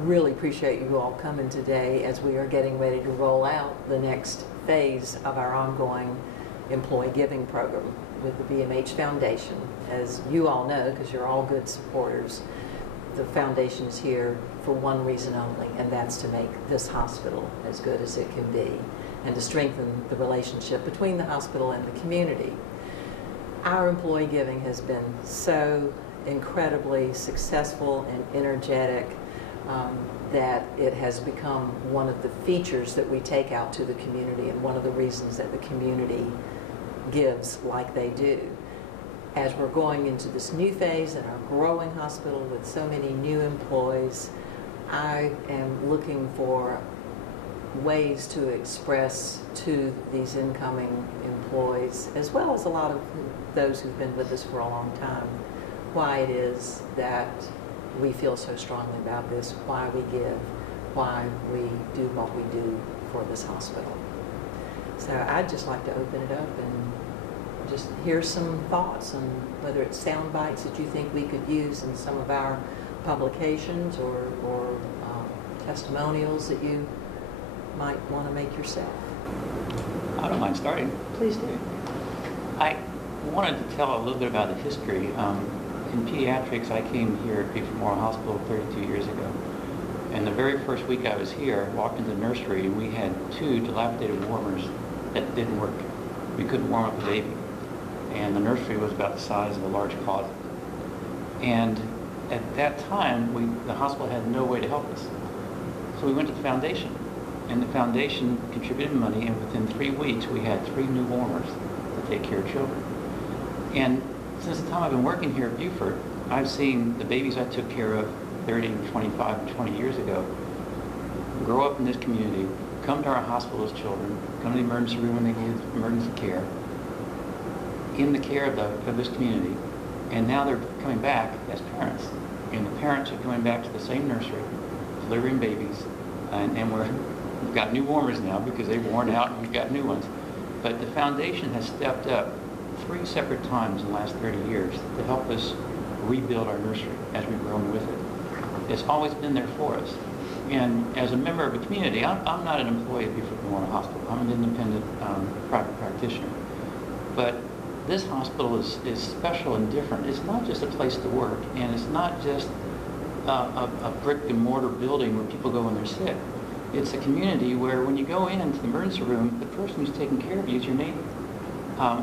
really appreciate you all coming today as we are getting ready to roll out the next phase of our ongoing employee giving program with the BMH Foundation. As you all know, because you're all good supporters, the foundation is here for one reason only, and that's to make this hospital as good as it can be and to strengthen the relationship between the hospital and the community. Our employee giving has been so incredibly successful and energetic that it has become one of the features that we take out to the community and one of the reasons that the community gives like they do. As we're going into this new phase in our growing hospital with so many new employees, I am looking for ways to express to these incoming employees, as well as a lot of those who've been with us for a long time, why it is that we feel so strongly about this, why we give, why we do what we do for this hospital. So I'd just like to open it up and just hear some thoughts on whether it's sound bites that you think we could use in some of our publications or testimonials that you might want to make yourself. I don't mind starting. Please do. I wanted to tell a little bit about the history. In pediatrics, I came here at Beaufort Memorial Hospital 32 years ago. And the very first week I was here, I walked into the nursery and we had 2 dilapidated warmers that didn't work. We couldn't warm up a baby. And the nursery was about the size of a large closet. And at that time, the hospital had no way to help us. So we went to the foundation. And the foundation contributed money, and within 3 weeks, we had 3 new warmers to take care of children. And since the time I've been working here at Beaufort, I've seen the babies I took care of 30, 25, and 20 years ago grow up in this community, come to our hospital as children, come to the emergency room when they need emergency care, in the care of this community, and now they're coming back as parents. And the parents are coming back to the same nursery, delivering babies, and we've got new warmers now because they've worn out and we've got new ones. But the foundation has stepped up 3 separate times in the last 30 years to help us rebuild our nursery as we've grown with it. It's always been there for us. And as a member of a community, I'm not an employee of Beaufort Memorial Hospital. I'm an independent private practitioner. But this hospital is special and different. It's not just a place to work, and it's not just a brick and mortar building where people go when they're sick. It's a community where when you go into the emergency room, the person who's taking care of you is your neighbor.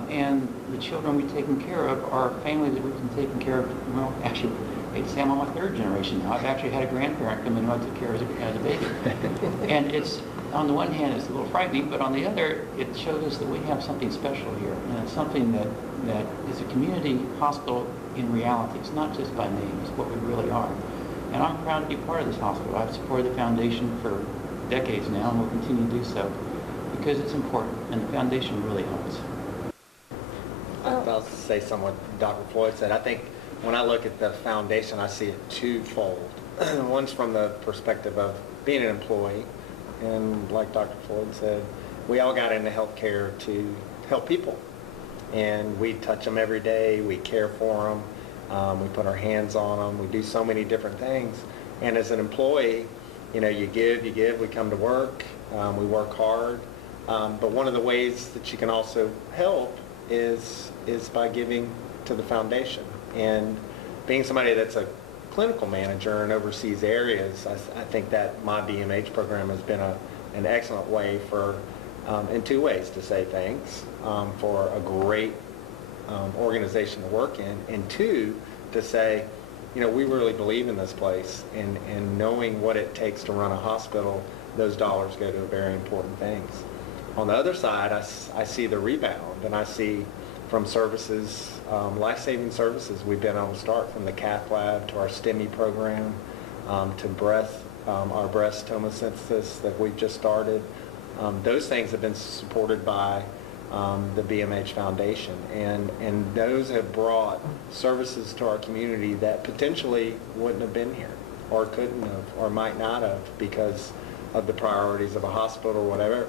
And the children we've taken care of are family that we've been taking care of. Well, actually, I'd say I'm on my 3rd generation now. I've actually had a grandparent come in who I took care of as a baby. And it's, on the one hand, it's a little frightening, but on the other, it shows us that we have something special here. And it's something that is a community hospital in reality. It's not just by name, it's what we really are. And I'm proud to be part of this hospital. I've supported the foundation for decades now and will continue to do so because it's important, and the foundation really helps. I'll say somewhat Dr. Floyd said. I think when I look at the foundation, I see it twofold. One's from the perspective of being an employee, and like Dr. Floyd said, we all got into healthcare to help people, and we touch them every day, we care for them, we put our hands on them, we do so many different things. And as an employee, you know, you give, we come to work, we work hard, but one of the ways that you can also help is by giving to the foundation. And being somebody that's a clinical manager and oversees areas, I think that my BMH program has been an excellent way for, in 2 ways, to say thanks for a great organization to work in, and 2, to say, you know, we really believe in this place, and knowing what it takes to run a hospital, those dollars go to very important things. On the other side, I see the rebound, and I see from services, life-saving services we've been able to start, from the cath lab to our STEMI program, to our breast tomosynthesis that we've just started. Those things have been supported by the BMH Foundation, and those have brought services to our community that potentially wouldn't have been here, or couldn't have, or might not have, because of the priorities of a hospital or whatever,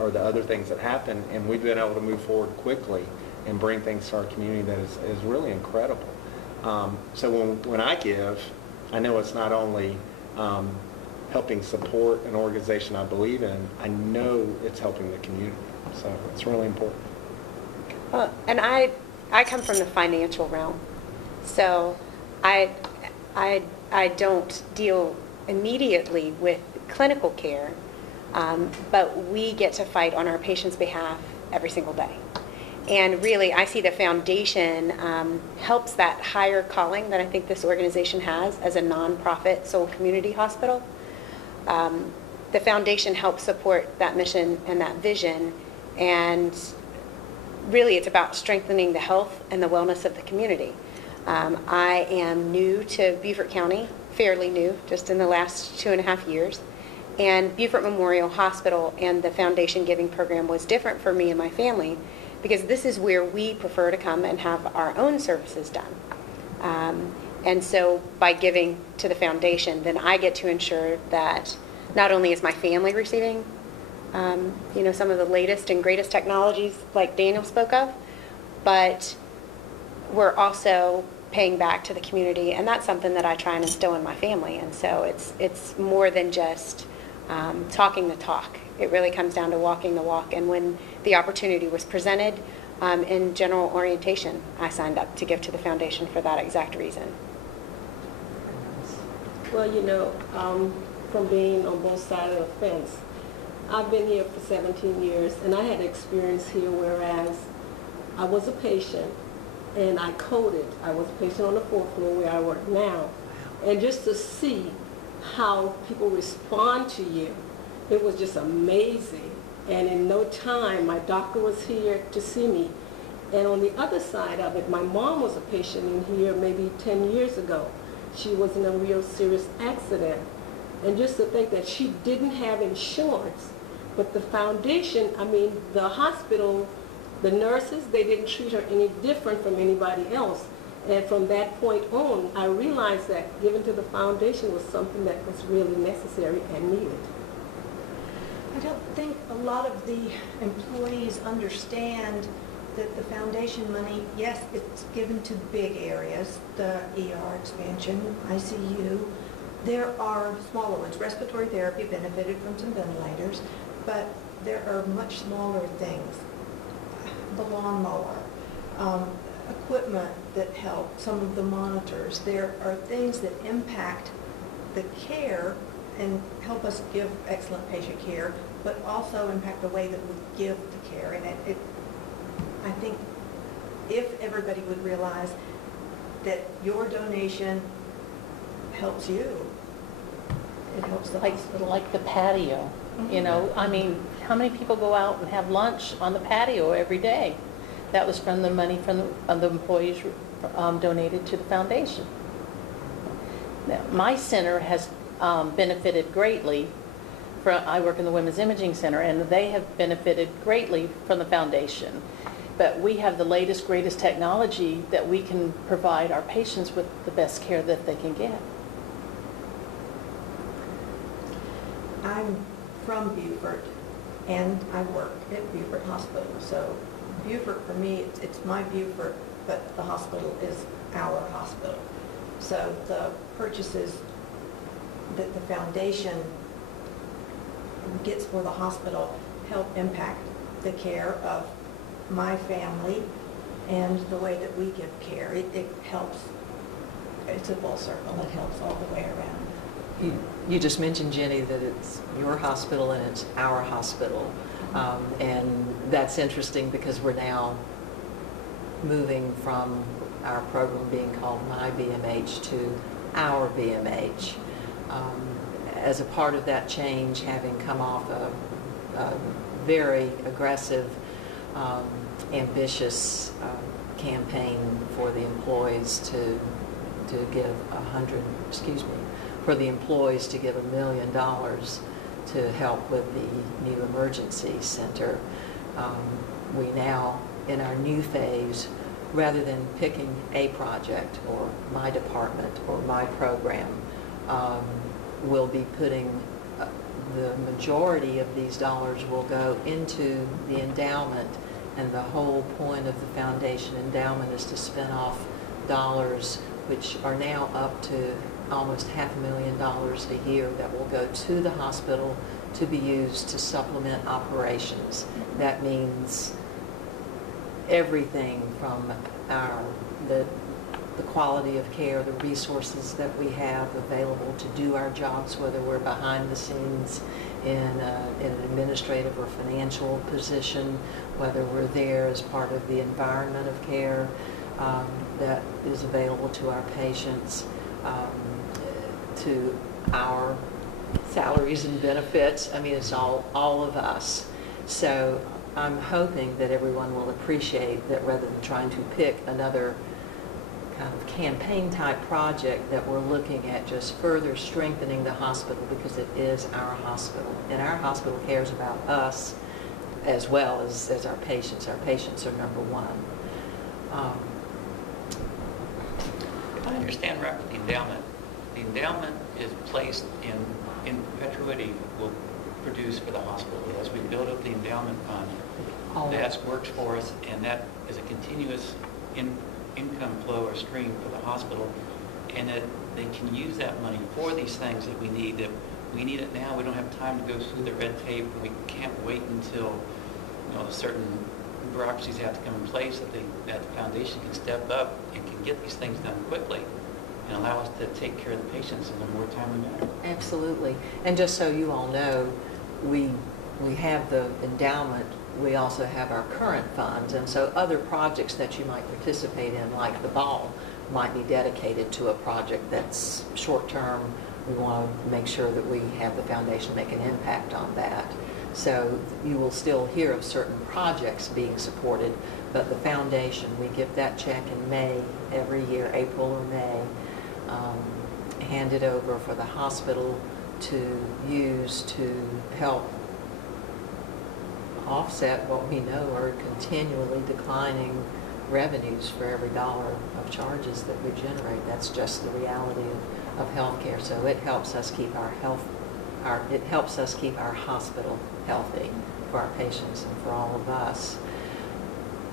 or the other things that happen, and we've been able to move forward quickly and bring things to our community that is really incredible. So when I give, I know it's not only helping support an organization I believe in, I know it's helping the community. So it's really important. And I come from the financial realm, so I don't deal immediately with clinical care, but we get to fight on our patients' behalf every single day. And really, I see the foundation helps that higher calling that I think this organization has as a nonprofit soul community hospital. The foundation helps support that mission and that vision, and really it's about strengthening the health and the wellness of the community. I am new to Beaufort County, fairly new, just in the last 2.5 years. And Beaufort Memorial Hospital and the foundation giving program was different for me and my family because this is where we prefer to come and have our own services done. And so by giving to the foundation, then I get to ensure that not only is my family receiving some of the latest and greatest technologies like Daniel spoke of, but we're also paying back to the community, and that's something that I try and instill in my family. And so it's more than just talking the talk. It really comes down to walking the walk. And when the opportunity was presented in general orientation, I signed up to give to the foundation for that exact reason. Well, from being on both sides of the fence, I've been here for 17 years, and I had experience here whereas I was a patient and I coded. I was a patient on the 4th floor where I work now. And just to see how people respond to you, it was just amazing. And in no time, my doctor was here to see me. And on the other side of it, my mom was a patient in here maybe 10 years ago. She was in a real serious accident. And just to think that she didn't have insurance, but the foundation, the hospital, the nurses, they didn't treat her any different from anybody else. And from that point on, I realized that giving to the foundation was something that was really necessary and needed. I don't think a lot of the employees understand that the foundation money, yes, it's given to big areas, the ER expansion, ICU. There are smaller ones. Respiratory therapy benefited from some ventilators, but there are much smaller things. The lawnmower, equipment that help, some of the monitors. There are things that impact the care and help us give excellent patient care, but also impact the way that we give the care. And I think if everybody would realize that your donation helps you, it helps the hospital. Like the patio, how many people go out and have lunch on the patio every day? That was from the money from the employees donated to the foundation. Now, my center has benefited greatly. I work in the Women's Imaging Center, and they have benefited greatly from the foundation. But we have the latest, greatest technology that we can provide our patients with the best care that they can get. I'm from Beaufort, and I work at Beaufort Hospital. So Beaufort, for me, it's my Beaufort, but the hospital is our hospital. So the purchases that the foundation gets for the hospital help impact the care of my family and the way that we give care. It helps. It's a full circle. It helps all the way around. You just mentioned, Jenny, that it's your hospital and it's our hospital. And that's interesting because we're now moving from our program being called My BMH to Our BMH. As a part of that change, having come off a very aggressive, ambitious campaign for the employees to give for the employees to give $1 million to help with the new emergency center. We now, in our new phase, rather than picking a project or my department or my program, we'll be putting the majority of these dollars will go into the endowment, and the whole point of the foundation endowment is to spin off dollars which are now up to almost $500,000 a year that will go to the hospital to be used to supplement operations. That means everything from the quality of care, the resources that we have available to do our jobs, whether we're behind the scenes in an administrative or financial position, whether we're there as part of the environment of care that is available to our patients, to our salaries and benefits. I mean, it's all of us. So I'm hoping that everyone will appreciate that rather than trying to pick another kind of campaign type project, that we're looking at just further strengthening the hospital, because it is our hospital. And our hospital cares about us as well as our patients. Our patients are number one. If I understand right with the endowment is placed in perpetuity will produce for the hospital. As we build up the endowment fund, that works for us, and that is a continuous income flow or stream for the hospital, and that they can use that money for these things that we need. That we need it now. We don't have time to go through the red tape. We can't wait until certain bureaucracies have to come in place that the foundation can step up and can get these things done quickly and allow us to take care of the patients in a more timely manner. Absolutely. And just so you all know, we have the endowment. We also have our current funds, and so other projects that you might participate in, like the ball, might be dedicated to a project that's short-term. We want to make sure that we have the foundation make an impact on that. So you will still hear of certain projects being supported, but the foundation, we give that check in May every year, April or May, hand it over for the hospital to use to help offset what we know are continually declining revenues for every dollar of charges that we generate. That's just the reality of healthcare. So it helps us keep it helps us keep our hospital healthy for our patients and for all of us.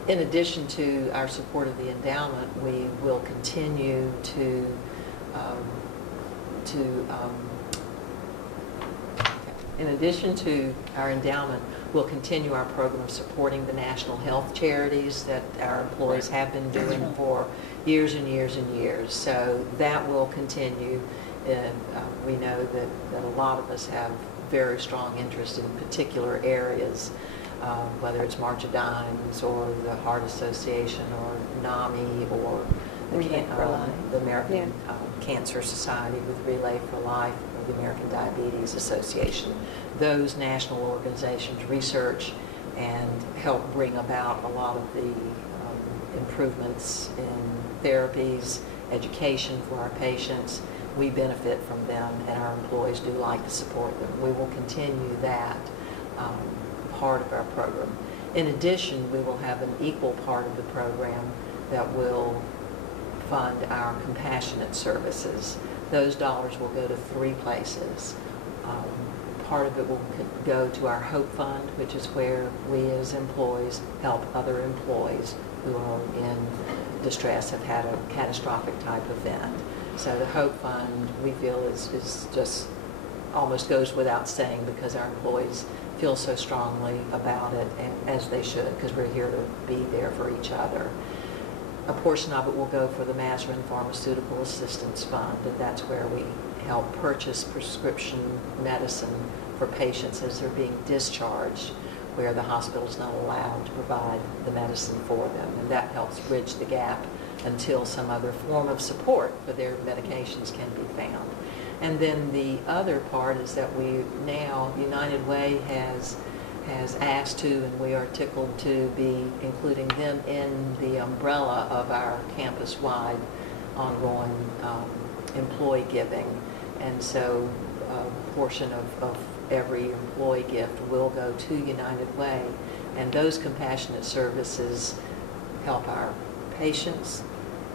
In addition to our support of the endowment, we will continue in addition to our endowment, we'll continue our program of supporting the national health charities that our employees have been doing for years and years and years. So that will continue. And we know that a lot of us have very strong interest in particular areas, whether it's March of Dimes or the Heart Association or NAMI or the American Cancer Society with Relay for Life, or the American Diabetes Association. Those national organizations research and help bring about a lot of the improvements in therapies, education for our patients. We benefit from them, and our employees do like to support them. We will continue that part of our program. In addition, we will have an equal part of the program that will fund our compassionate services. Those dollars will go to 3 places. Part of it will go to our Hope Fund, which is where we as employees help other employees who are in distress, have had a catastrophic type event. So the Hope Fund, we feel, is just almost goes without saying, because our employees feel so strongly about it, and as they should, because we're here to be there for each other. A portion of it will go for the Mazarin Pharmaceutical Assistance Fund, and that's where we help purchase prescription medicine for patients as they're being discharged, where the hospital's not allowed to provide the medicine for them. And that helps bridge the gap until some other form of support for their medications can be found. And then the other part is that we now, United Way has asked to, and we are tickled to be including them in the umbrella of our campus-wide ongoing employee giving. And so a portion of every employee gift will go to United Way. And those compassionate services help our patients.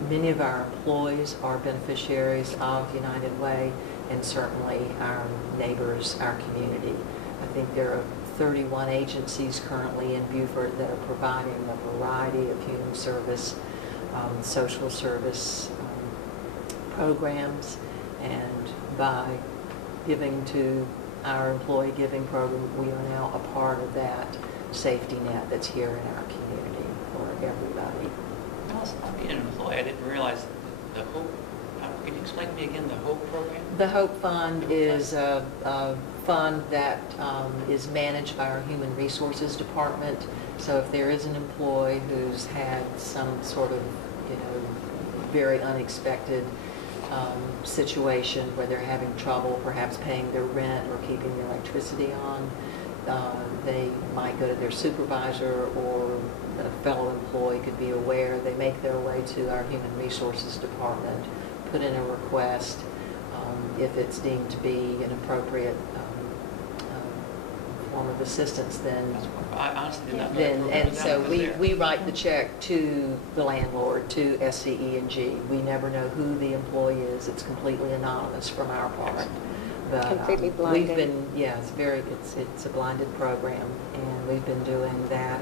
Many of our employees are beneficiaries of United Way, and certainly our neighbors, our community. I think there are 31 agencies currently in Beaufort that are providing a variety of human service, social service programs, And by giving to our employee giving program, we are now a part of that safety net that's here in our community for everybody. Also, being an employee, I didn't realize the Hope, can you explain to me again the Hope program? The Hope Fund is a fund that is managed by our Human Resources Department. So if there is an employee who's had some sort of, very unexpected situation where they're having trouble perhaps paying their rent or keeping their electricity on, they might go to their supervisor, or a fellow employee could be aware. They make their way to our Human Resources Department, put in a request. If it's deemed to be an appropriate form of assistance, then I honestly did not know that then, program and was so there. we write the check to the landlord, to SCE&G. We never know who the employee is. It's completely anonymous from our part. But, Completely blinded. We've been, it's a blinded program, and we've been doing that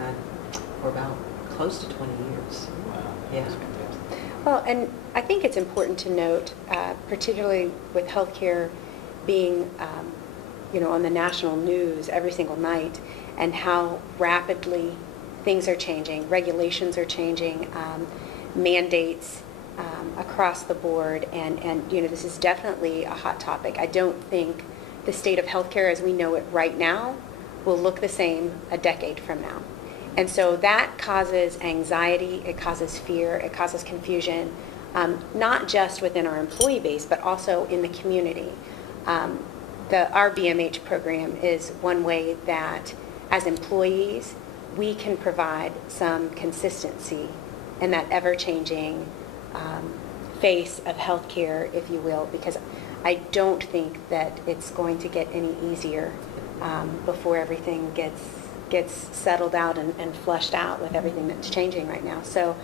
for about close to 20 years. Wow, Yeah. that's fantastic. Well, and I think it's important to note, particularly with healthcare being, on the national news every single night, and how rapidly things are changing, regulations are changing, mandates across the board, and this is definitely a hot topic. I don't think the state of healthcare as we know it right now will look the same a decade from now. And so that causes anxiety, it causes fear, it causes confusion, not just within our employee base, but also in the community. Our BMH program is one way that, as employees, we can provide some consistency in that ever-changing face of healthcare, if you will, because I don't think that it's going to get any easier before everything gets settled out and flushed out with everything that's changing right now. So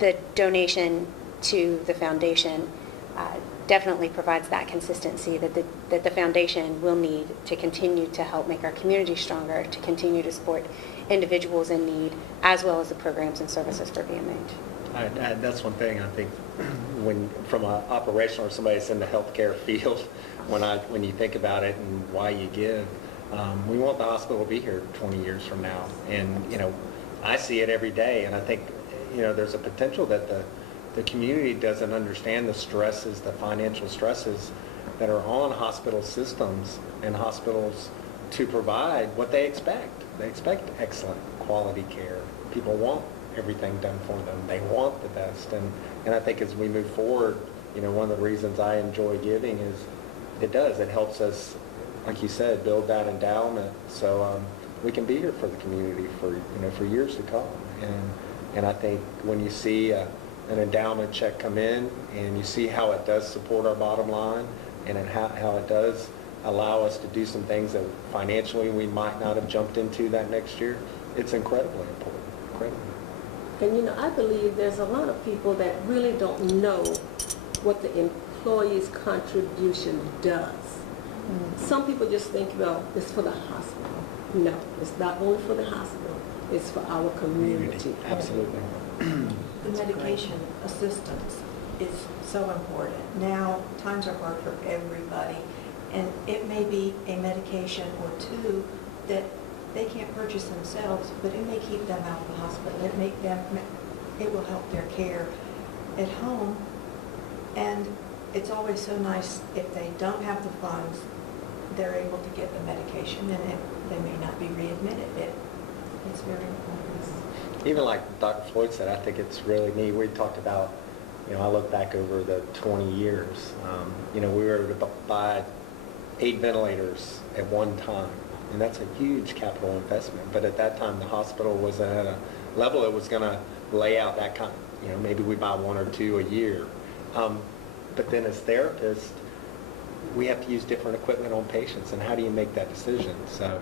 the donation to the foundation definitely provides that consistency that the foundation will need to continue to help make our community stronger, to continue to support individuals in need, as well as the programs and services for BMH. That's one thing I think when from an operational or somebody that's in the healthcare field, when you think about it and why you give, we want the hospital to be here 20 years from now. And, I see it every day, and I think, there's a potential that the community doesn't understand the stresses, the financial stresses that are on hospital systems and hospitals to provide what they expect. They expect excellent quality care. People want everything done for them. They want the best. And I think as we move forward, one of the reasons I enjoy giving is it helps us, like you said, build that endowment so we can be here for the community for years to come. And I think when you see an endowment check come in and you see how it does support our bottom line and how it does allow us to do some things that financially we might not have jumped into that next year, it's incredibly important. Incredibly. And I believe there's a lot of people that really don't know what the employee's contribution does. Mm-hmm. Some people just think, well, it's for the hospital. No, it's not only for the hospital, it's for our community. Absolutely. The medication assistance is so important. Now, times are hard for everybody, and it may be a medication or two that they can't purchase themselves, but it may keep them out of the hospital. It will help their care at home, and it's always so nice if they don't have the funds, they're able to get the medication, and they may not be readmitted. It's very important. Even like Dr. Floyd said, I think it's really neat. We talked about, I look back over the 20 years. We were able to buy 8 ventilators at one time, and that's a huge capital investment. But at that time, the hospital was at a level that was going to lay out that kind. Maybe we buy 1 or 2 a year. But then as therapists, we have to use different equipment on patients, and how do you make that decision? So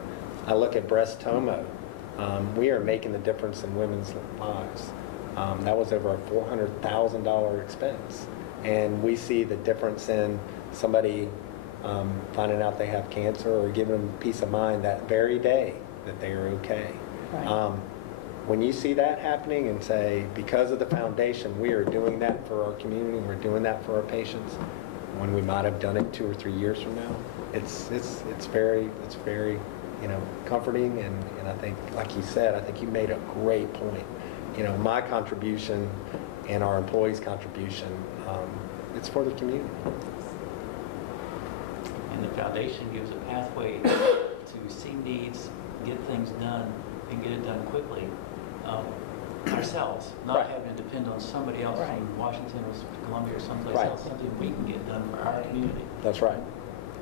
I look at breast tomo. We are making the difference in women's lives. That was over a $400,000 expense. And we see the difference in somebody finding out they have cancer or giving them peace of mind that very day that they are okay. Right. When you see that happening and say, because of the foundation, we are doing that for our community, we're doing that for our patients, when we might have done it 2 or 3 years from now. It's very, comforting, and I think, like you said, I think you made a great point. My contribution and our employees' contribution, it's for the community. And the foundation gives a pathway to see needs, get things done, and get it done quickly ourselves, not Right. having to depend on somebody else Right. from Washington or Columbia or someplace Right. else, something we can get done for our community. That's right.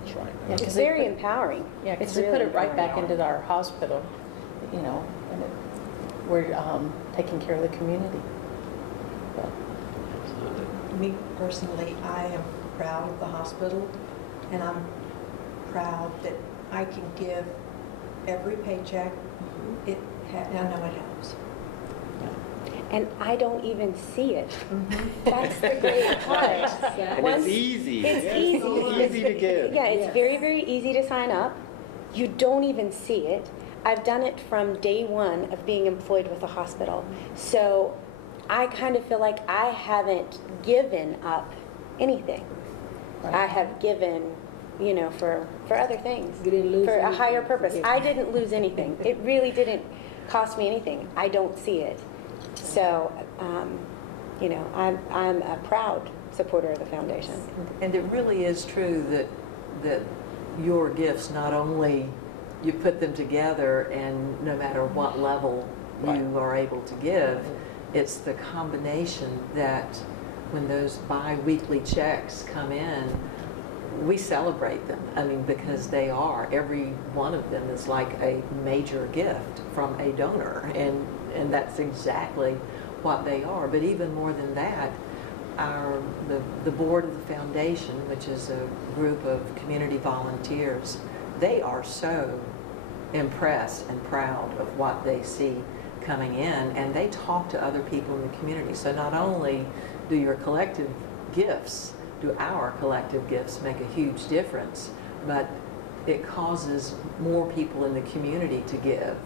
That's right. Yeah, It's 'cause they very put- empowering. Yeah, because It's we put really it right back empowering. into our hospital, and we're taking care of the community. But Absolutely. Me personally, I am proud of the hospital, and I'm proud that I can give every paycheck. I know it helps. And I don't even see it. That's the great part. And Once- it's easy. It's Yeah, easy. It's easy to give. Yeah, it's very, very easy to sign up. You don't even see it. I've done it from day one of being employed with the hospital. So I kind of feel like I haven't given up anything. I have given, for other things. You didn't lose For a anything. higher purpose. Yeah. I didn't lose anything. It really didn't cost me anything. I don't see it. So, I'm a proud supporter of the foundation. And it really is true that your gifts, not only you put them together and no matter what level you are able to give, it's the combination that when those bi-weekly checks come in, we celebrate them. I mean, because they are, every one of them is like a major gift from a donor, and that's exactly what they are. But even more than that, the board of the foundation, which is a group of community volunteers, they are so impressed and proud of what they see coming in, and they talk to other people in the community. So not only do our collective gifts make a huge difference, but it causes more people in the community to give.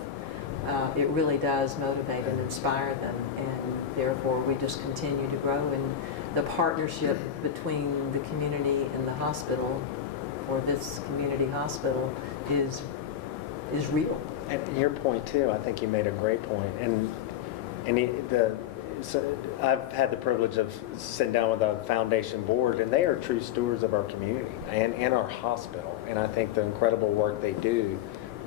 It really does motivate and inspire them, and therefore we just continue to grow. And the partnership between the community and the hospital, or this community hospital, is real. And your point too, I think you made a great point. So I've had the privilege of sitting down with a foundation board, and they are true stewards of our community and our hospital. And I think the incredible work they do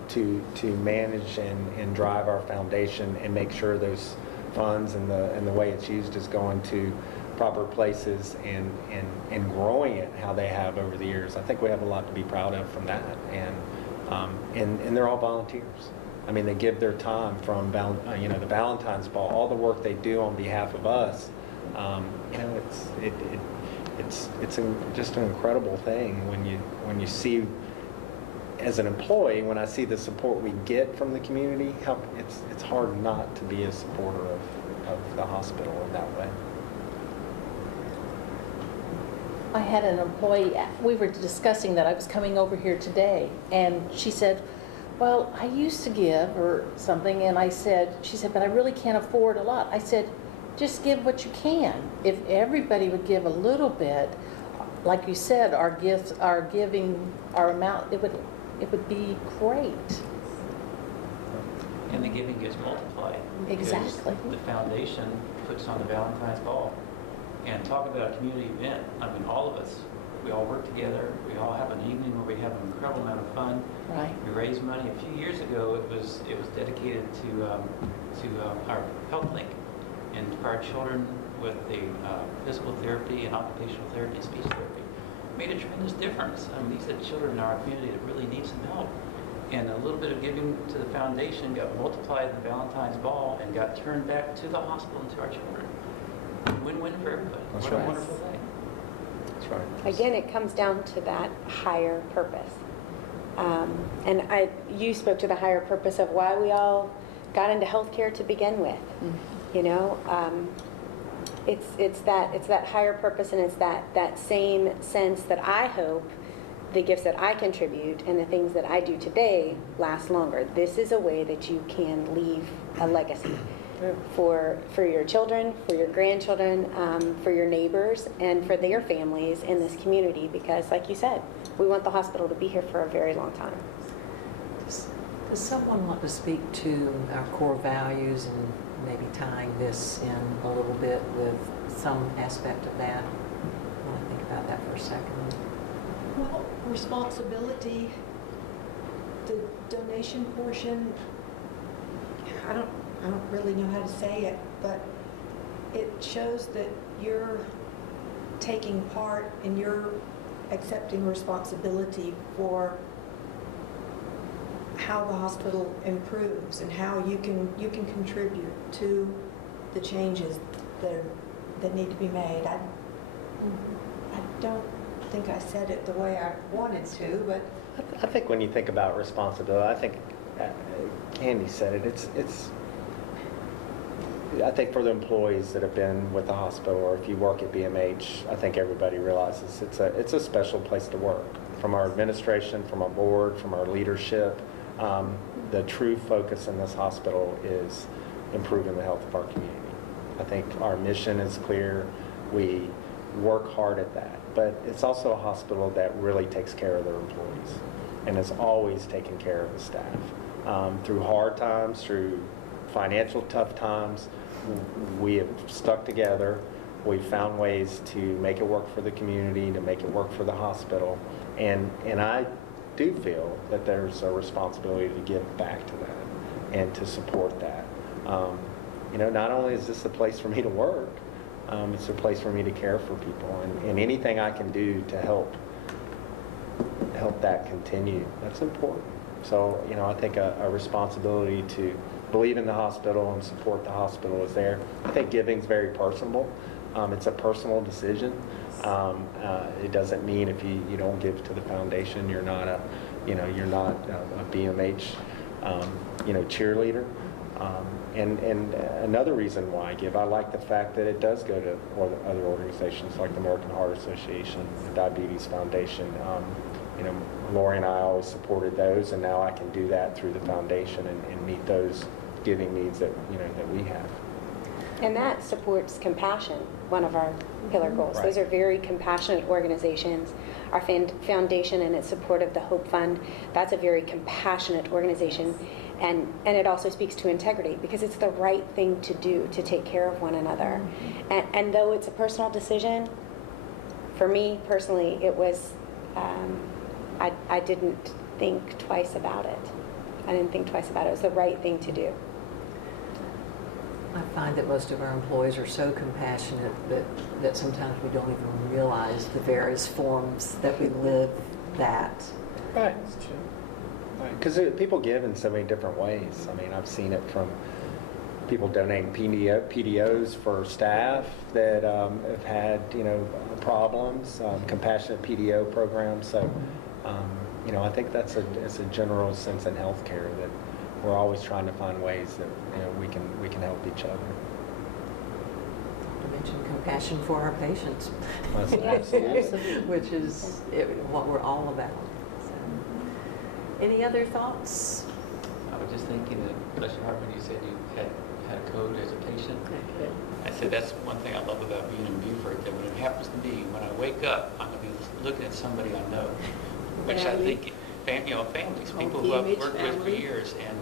to manage and drive our foundation and make sure those funds and the way it's used is going to proper places and growing it how they have over the years. I think we have a lot to be proud of from that. And they're all volunteers. I mean, they give their time from the Valentine's Ball, all the work they do on behalf of us. It's just an incredible thing when you see, as an employee, when I see the support we get from the community, how it's hard not to be a supporter of the hospital in that way. I had an employee, we were discussing that I was coming over here today, and she said, well, I used to give or something, and she said, but I really can't afford a lot. I said, just give what you can. If everybody would give a little bit, like you said, our giving, our amount, it would be great. And the giving gets multiplied. because Exactly. The foundation puts on the Valentine's Ball. And talk about a community event. I mean, all of us, we all work together. We all have an evening where we have an incredible amount of fun. Right. We raise money. A few years ago, it was dedicated to our health link and for our children with the physical therapy and occupational therapy and speech therapy. It made a tremendous difference. I mean, these are children in our community that really need some help. And a little bit of giving to the foundation got multiplied in the Valentine's Ball and got turned back to the hospital and to our children. Win-win for everybody. That's What right. a wonderful thing. That's right. Again, it comes down to that higher purpose. You spoke to the higher purpose of why we all got into healthcare to begin with. It's that higher purpose, and it's that same sense that I hope the gifts that I contribute and the things that I do today last longer. This is a way that you can leave a legacy. for your children, for your grandchildren, for your neighbors, and for their families in this community, because like you said, we want the hospital to be here for a very long time. Does someone want to speak to our core values and maybe tying this in a little bit with some aspect of that? I want to think about that for a second. Well, responsibility, the donation portion, I don't really know how to say it, but it shows that you're taking part and you're accepting responsibility for how the hospital improves and how you can contribute to the changes that need to be made. I don't think I said it the way I wanted to, but I think when you think about responsibility, I think Candy said it. I think for the employees that have been with the hospital, or if you work at BMH, I think everybody realizes it's a special place to work. From our administration, from our board, from our leadership, the true focus in this hospital is improving the health of our community. I think our mission is clear. We work hard at that. But it's also a hospital that really takes care of their employees and is always taking care of the staff. Through hard times, through financial tough times, we have stuck together. We've found ways to make it work for the community, to make it work for the hospital. And I do feel that there's a responsibility to give back to that and to support that. Not only is this a place for me to work, it's a place for me to care for people, and anything I can do to help that continue, that's important. So, I think a responsibility to believe in the hospital and support the hospital is there. I think giving's very personal. It's a personal decision. It doesn't mean if you don't give to the foundation, you're not a BMH, cheerleader. And another reason why I give, I like the fact that it does go to other organizations like the American Heart Association, the Diabetes Foundation. Lori and I always supported those, and now I can do that through the foundation and meet those giving needs that we have. And that supports compassion, one of our pillar goals. Right. Those are very compassionate organizations. Our foundation and its support of the Hope Fund, that's a very compassionate organization. And it also speaks to integrity, because it's the right thing to do to take care of one another. And though it's a personal decision, for me personally, it was, I didn't think twice about it. It was the right thing to do. I find that most of our employees are so compassionate that sometimes we don't even realize the various forms that we live that. Right, that's true. Because people give in so many different ways. I mean, I've seen it from people donating PDOs for staff that have had, problems, compassionate PDO programs. So, I think it's a general sense in healthcare that we're always trying to find ways that we can help each other. Not to mention compassion for our patients, Absolutely. which is what we're all about. So, any other thoughts? I was just thinking that, bless your heart, when you said you had a code as a patient, I said that's one thing I love about being in Beaufort, that when it happens to me, when I wake up, I'm going to be looking at somebody I know, which I think, families, people who I've worked with for years, and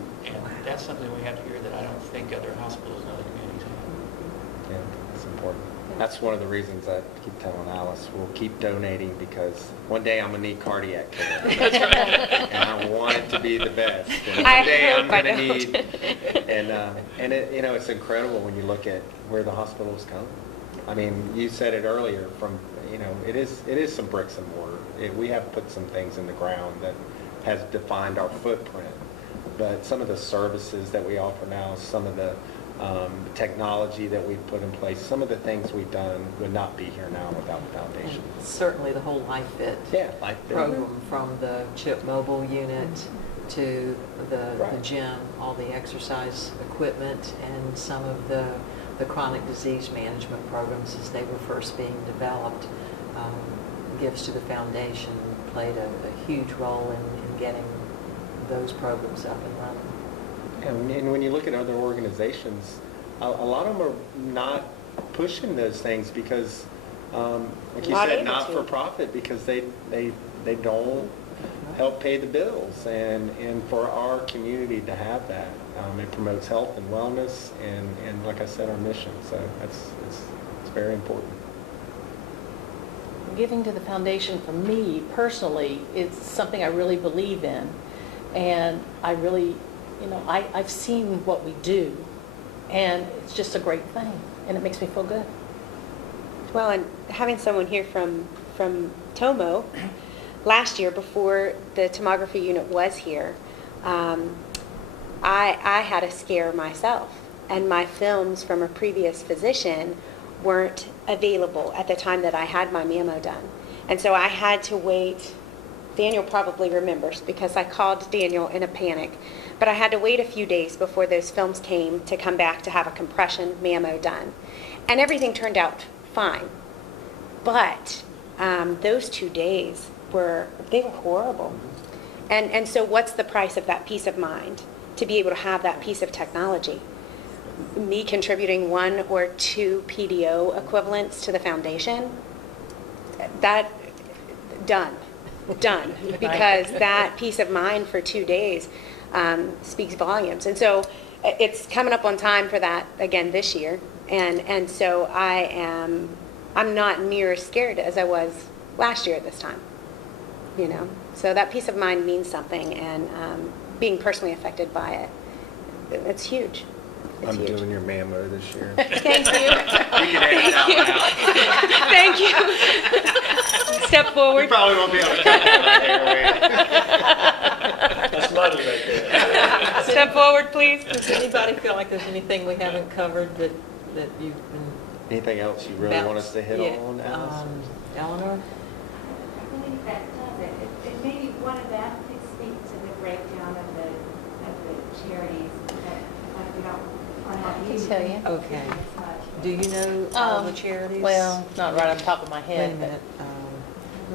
that's something we have here that I don't think other hospitals and other communities have. Yeah, that's important. That's one of the reasons I keep telling Alice, we'll keep donating, because one day I'm going to need cardiac care. That's right. And I want it to be the best. And one day I'm going to need, and it's incredible when you look at where the hospitals come. I mean, you said it earlier, it is some bricks and mortar. We have put some things in the ground that has defined our footprint. But some of the services that we offer now, some of the technology that we've put in place, some of the things we've done would not be here now without the foundation. And certainly the whole Life Fit program, from the CHIP mobile unit to the gym, all the exercise equipment, and some of the chronic disease management programs as they were first being developed. Gifts to the foundation played a huge role in getting those programs up and running. And when you look at other organizations, a lot of them are not pushing those things because, like you Not said, able not to. for profit, because they don't help pay the bills. And for our community to have that, it promotes health and wellness and like I said, our mission. So it's very important. Giving to the foundation for me personally is something I really believe in. And I really, I've seen what we do, and it's just a great thing, and it makes me feel good. Well, and having someone here from Tomo, last year before the tomography unit was here, I had a scare myself, and my films from a previous physician weren't available at the time that I had my mammo done. And so I had to wait. Daniel probably remembers because I called Daniel in a panic. But I had to wait a few days before those films came to come back to have a compression mammo done. And everything turned out fine. But those 2 days were horrible. And so what's the price of that peace of mind to be able to have that piece of technology? Me contributing 1 or 2 PDO equivalents to the foundation, that done, because that peace of mind for 2 days speaks volumes. And so it's coming up on time for that again this year, and so I'm not near as scared as I was last year at this time, So that peace of mind means something, and being personally affected by it, it's huge. I'm doing your mammo this year. Thank you. You can edit that Thank you. Step out. forward. You probably won't be able to cut that That's money right there. Step forward, please. Does anybody feel like there's anything we haven't covered that you've been... Anything else you really want us to hit Yeah, on, Alice? Eleanor? I believe that does it. And maybe one of them could speak to the breakdown of the charities that we don't want to have I can you tell you. Okay. as much. Do you know all the charities? Well, not right off the top of my Wait a head. minute.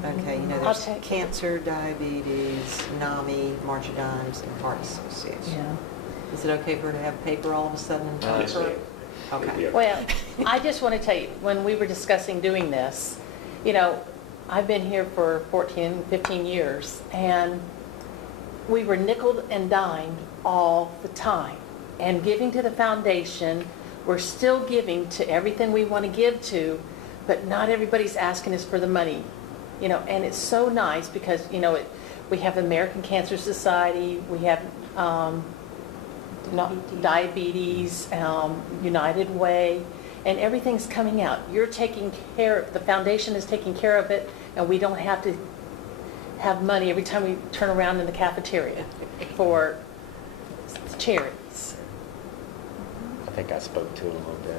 Okay, I'll there's check. cancer, diabetes, NAMI, March of Dimes, and Heart Association. Yeah. Is it okay for her to have paper all of a sudden? Yes, ma'am. Okay. Well, I just want to tell you, when we were discussing doing this, I've been here for 14, 15 years, and we were nickeled and dimed all the time. And giving to the foundation, we're still giving to everything we want to give to, but not everybody's asking us for the money. And it's so nice because, we have the American Cancer Society, we have diabetes, United Way, and everything's coming out. You're taking care, the foundation is taking care of it, and we don't have to have money every time we turn around in the cafeteria for charities. I think I spoke to it a little bit.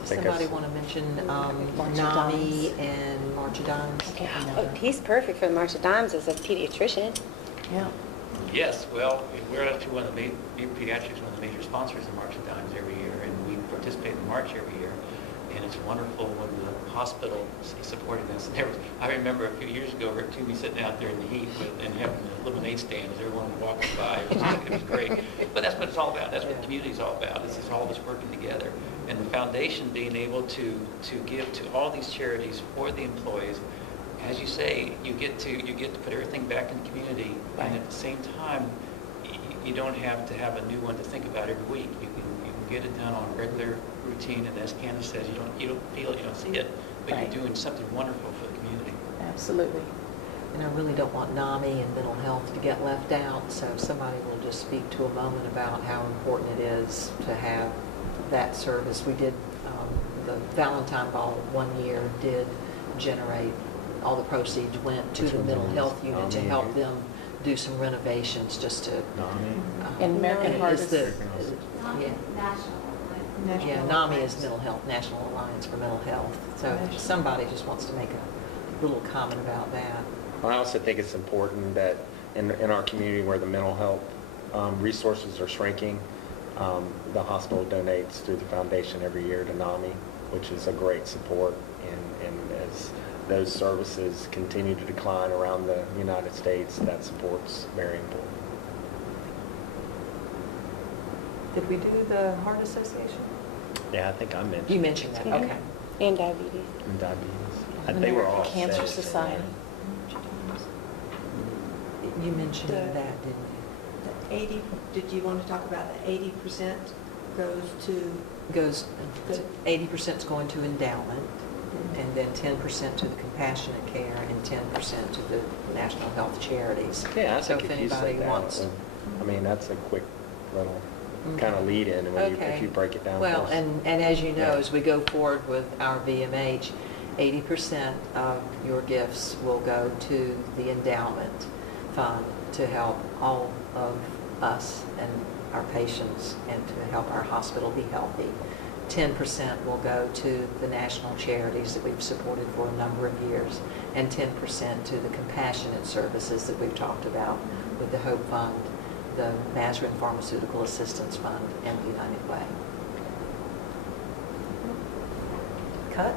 Does somebody want to mention March of NAMI Dimes. and March of Dimes? I can't Oh, remember. he's perfect for the March of Dimes as a pediatrician. Yeah. Yes, well, we're actually one of the pediatrics, one of the major sponsors of March of Dimes every year, and we participate in the march every year. And it's wonderful when the hospital is supporting us. I remember a few years ago, Rick Toomey sitting out there in the heat and having the lemonade stand as everyone was walking by. It was great. But that's what it's all about. That's what the community is all about. This is all of us working together. And the foundation being able to give to all these charities for the employees. As you say, you get to put everything back in the community, and at the same time, you don't have to have a new one to think about every week. You can get it done on a regular routine, and as Candace says, you don't feel it, you don't see it, but Right. you're doing something wonderful for the community. Absolutely. And I really don't want NAMI and mental health to get left out, so if somebody will just speak to a moment about how important it is to have that service. We did, the Valentine Ball one year did generate, all the proceeds went to Which the one's mental yours? health unit to NAMI help again? them do some renovations, just to... And American Heart is the, Not yeah. national. Yeah, NAMI is mental health, National Alliance for Mental Health. So if somebody just wants to make a little comment about that. I also think it's important that in our community where the mental health resources are shrinking, the hospital donates through the foundation every year to NAMI, which is a great support. And as those services continue to decline around the United States, that support's very important. Did we do the Heart Association? Yeah, I think I mentioned. You mentioned that, okay. And diabetes. And diabetes. And They were American all Cancer said. Society. You mentioned The- that, didn't The 80, did you want to talk about the 80% goes to, you? Goes, 80% is going to endowment, and then 10% to the compassionate care, and 10% to the national health charities. Yeah, I So think if if you anybody said that, wants. I mean, that's a quick little Mhm. kind of lead in when Okay. if you break it down. Well, for us. and as you know, Yeah. as we go forward with our VMH, 80% of your gifts will go to the endowment fund to help all of us and our patients and to help our hospital be healthy. 10% will go to the national charities that we've supported for a number of years, and 10% to the compassionate services that we've talked about with the Hope Fund, the Mazarin Pharmaceutical Assistance Fund, and the United Way. Cut?